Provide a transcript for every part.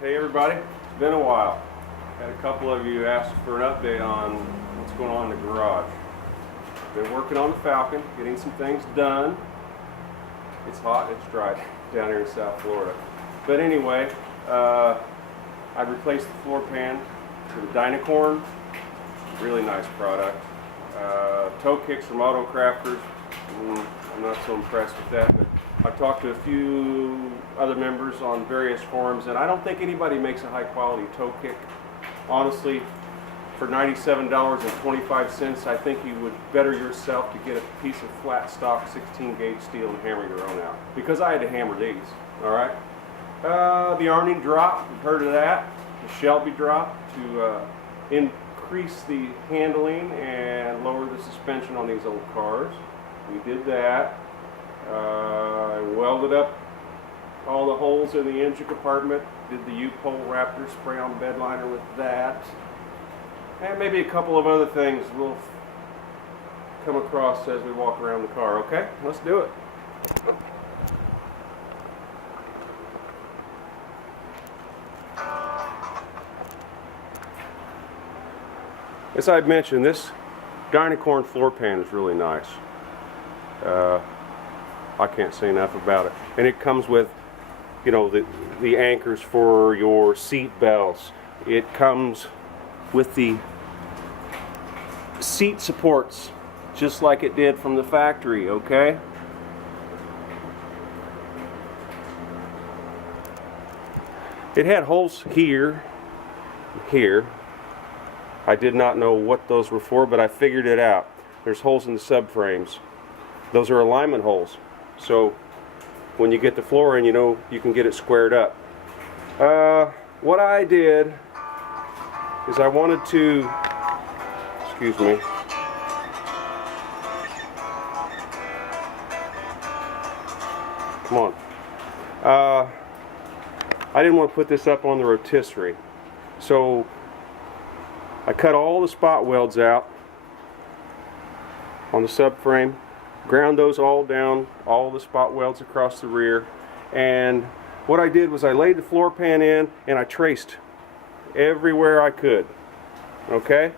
Hey everybody, it's been a while. Had a couple of you ask for an update on what's going on in the garage. Been working on the Falcon, getting some things done. It's hot, it's dry down here in South Florida. But anyway, I replaced the floor pan with a Dynacorn. Really nice product. Toe kicks from Auto Crafters. I'm not so impressed with that, but I've talked to a few other members on various forums, and I don't think anybody makes a high quality toe kick. Honestly, for $97.25, I think you would better yourself to get a piece of flat stock 16 gauge steel and hammer your own out. Because I had to hammer these, alright? The Arning drop, you've heard of that. The Shelby drop to increase the handling and lower the suspension on these old cars. We did that. I welded up all the holes in the engine compartment, did the U-pole Raptor spray on bed liner with that, and maybe a couple of other things we'll come across as we walk around the car. Okay, let's do it. As I mentioned, this Dynacorn floor pan is really nice. I can't say enough about it. And it comes with, you know, the anchors for your seat belts. It comes with the seat supports, just like it did from the factory, okay? It had holes here, here. I did not know what those were for, but I figured it out. There's holes in the subframes. Those are alignment holes. So when you get the floor in, you know you can get it squared up. What I did is I wanted to, excuse me, come on. I didn't want to put this up on the rotisserie. So I cut all the spot welds out on the subframe. Ground those all down, all the spot welds across the rear, and what I did was I laid the floor pan in and I traced everywhere I could, okay?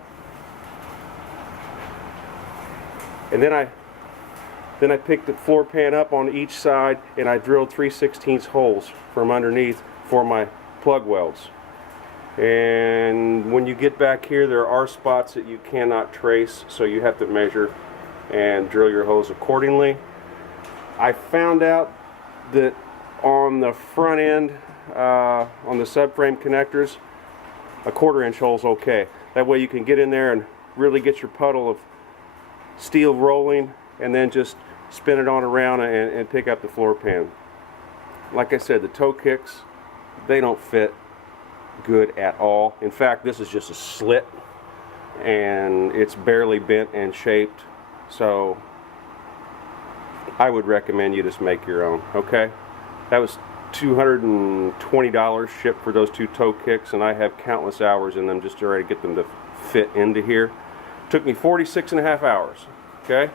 And then I picked the floor pan up on each side and I drilled 3/16 holes from underneath for my plug welds. And when you get back here, there are spots that you cannot trace, so you have to measure and drill your holes accordingly. I found out that on the front end, on the subframe connectors, a 1/4-inch hole is okay. That way you can get in there and really get your puddle of steel rolling, and then just spin it on around and pick up the floor pan. Like I said, the toe kicks, they don't fit good at all. In fact, this is just a slit, and it's barely bent and shaped. So I would recommend you just make your own, okay? That was $220 shipped for those two toe kicks, and I have countless hours in them just to try to get them to fit into here. Took me 46.5 hours, okay?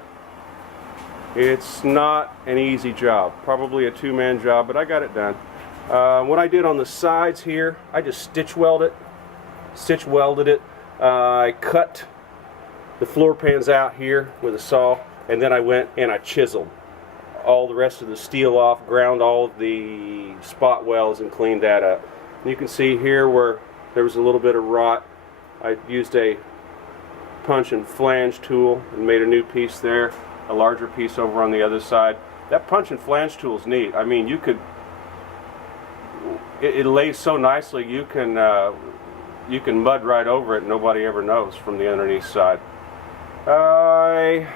It's not an easy job, probably a two-man job, but I got it done. What I did on the sides here, I just stitch welded it. I cut the floor pans out here with a saw, and then I went and I chiseled all the rest of the steel off, ground all of the spot welds, and cleaned that up. And you can see here where there was a little bit of rot. I used a punch and flange tool and made a new piece there, a larger piece over on the other side. That punch and flange tool is neat. I mean, you could, it lays so nicely you can mud right over it and nobody ever knows from the underneath side. I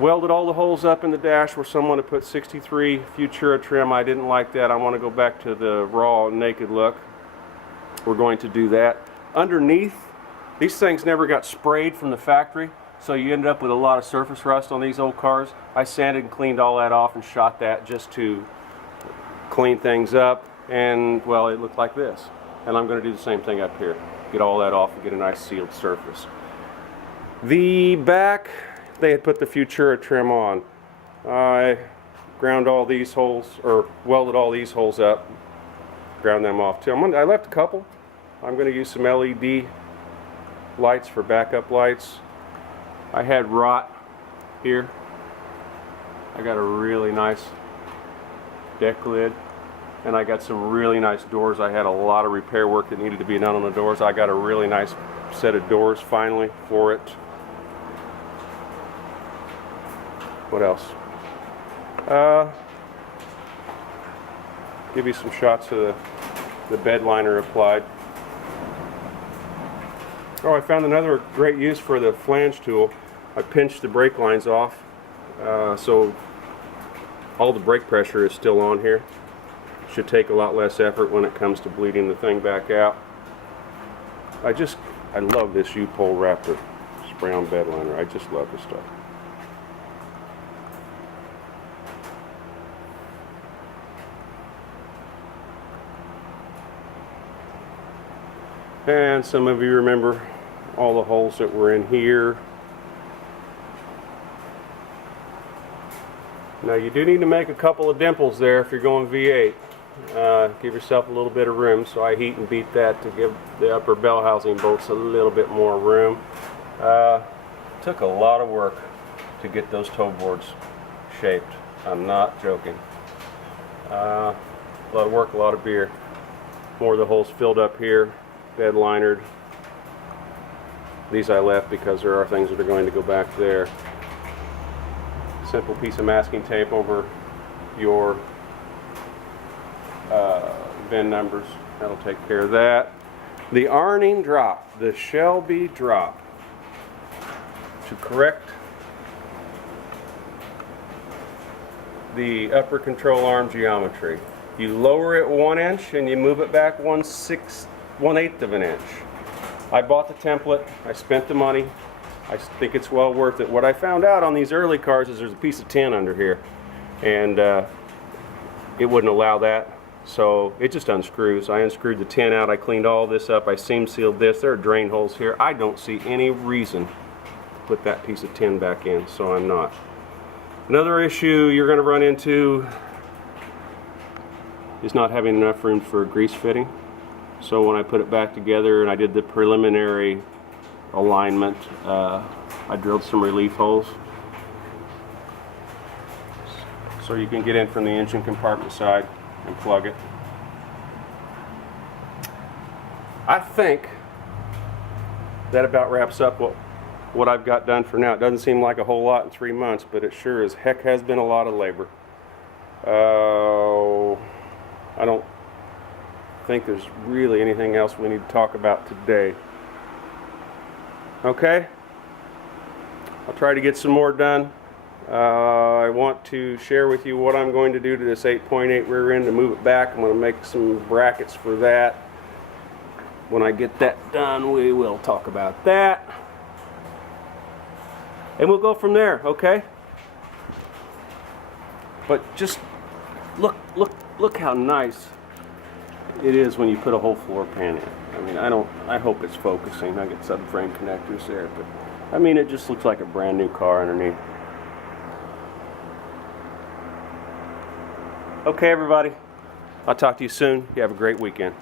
welded all the holes up in the dash where someone had put 63 Futura trim. I didn't like that. I want to go back to the raw naked look. We're going to do that. Underneath, these things never got sprayed from the factory, so you ended up with a lot of surface rust on these old cars. I sanded and cleaned all that off and shot that just to clean things up, and well, it looked like this. And I'm going to do the same thing up here. Get all that off and get a nice sealed surface. The back, they had put the Futura trim on. I ground all these holes, or welded all these holes up. ground them off too. I left a couple. I'm going to use some LED lights for backup lights. I had rot here. I got a really nice deck lid, and I got some really nice doors. I had a lot of repair work that needed to be done on the doors. I got a really nice set of doors finally for it. What else? Give you some shots of the bed liner applied. Oh, I found another great use for the flange tool. I pinched the brake lines off, so all the brake pressure is still on here. Should take a lot less effort when it comes to bleeding the thing back out. I love this U-pole wrapper spray on bed liner. I just love this stuff. And some of you remember all the holes that were in here. Now you do need to make a couple of dimples there if you're going V8. Give yourself a little bit of room, so I heat and beat that to give the upper bell housing bolts a little bit more room. Took a lot of work to get those toe boards shaped. I'm not joking. A lot of work, a lot of beer. More of the holes filled up here, bed linered. These I left because there are things that are going to go back there. Simple piece of masking tape over your VIN numbers. That'll take care of that. The Arning drop, the Shelby drop, to correct the upper control arm geometry. You lower it 1 inch and you move it back 1/8 of an inch. I bought the template, I spent the money, I think it's well worth it. What I found out on these early cars is there's a piece of tin under here, and it wouldn't allow that, so it just unscrews. I unscrewed the tin out, I cleaned all this up, I seam sealed this. There are drain holes here. I don't see any reason to put that piece of tin back in, so I'm not. Another issue you're going to run into is not having enough room for a grease fitting. So when I put it back together and I did the preliminary alignment, I drilled some relief holes so you can get in from the engine compartment side and plug it. I think that about wraps up what I've got done for now. It doesn't seem like a whole lot in 3 months, but it sure as heck has been a lot of labor. I don't think there's really anything else we need to talk about today. Okay? I'll try to get some more done. I want to share with you what I'm going to do to this 8.8 rear end to move it back. I'm going to make some brackets for that. When I get that done, we will talk about that. And we'll go from there, okay? But just look how nice it is when you put a whole floor pan in. I mean, I hope it's focusing. I get subframe connectors there, but I mean, it just looks like a brand new car underneath. Okay, everybody. I'll talk to you soon. You have a great weekend.